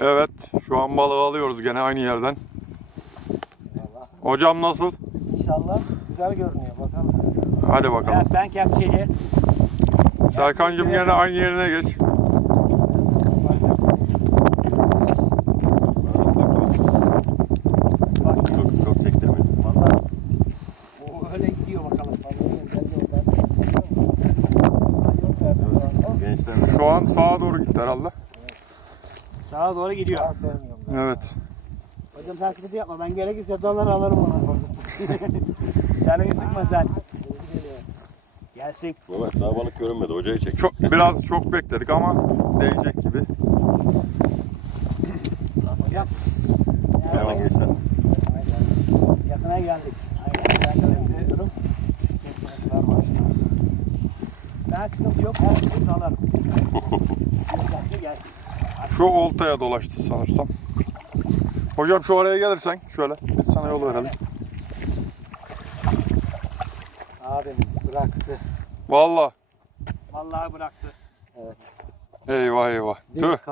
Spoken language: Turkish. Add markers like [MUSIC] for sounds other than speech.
Evet, şu an balığı alıyoruz gene aynı yerden. Hocam nasıl? İnşallah güzel görünüyor bakalım. Hadi bakalım. Evet, ben kepçeli. Serkan'cığım gene aynı yerine geç. Bak Çok, çok çektirmedim. Valla. o öyle gidiyor bakalım. Balığı güzel yoldan. Gençler Şu an sağa doğru gitti herhalde. Sağa doğru gidiyor. Ben sevmiyorum. Evet. Hocam sen sıkıntı yapma. Ben gerekirse dolar alırım onu. [LAUGHS] Canını sıkma sen. Gelsin. Mehmet daha balık görünmedi. Hocayı çek. Çok biraz çok bekledik ama değecek gibi. Hocam. Hemen gençler. Aynen. Yakına geldik. Aynen. Ben. Ben sıkıntı yok. Her. Yeter ki gelsin. Şu oltaya dolaştı sanırsam. Hocam şu oraya gelirsen şöyle biz sana yol verelim. Abim bıraktı. Vallahi Vallahi bıraktı. eyvah eyvah. Tüh.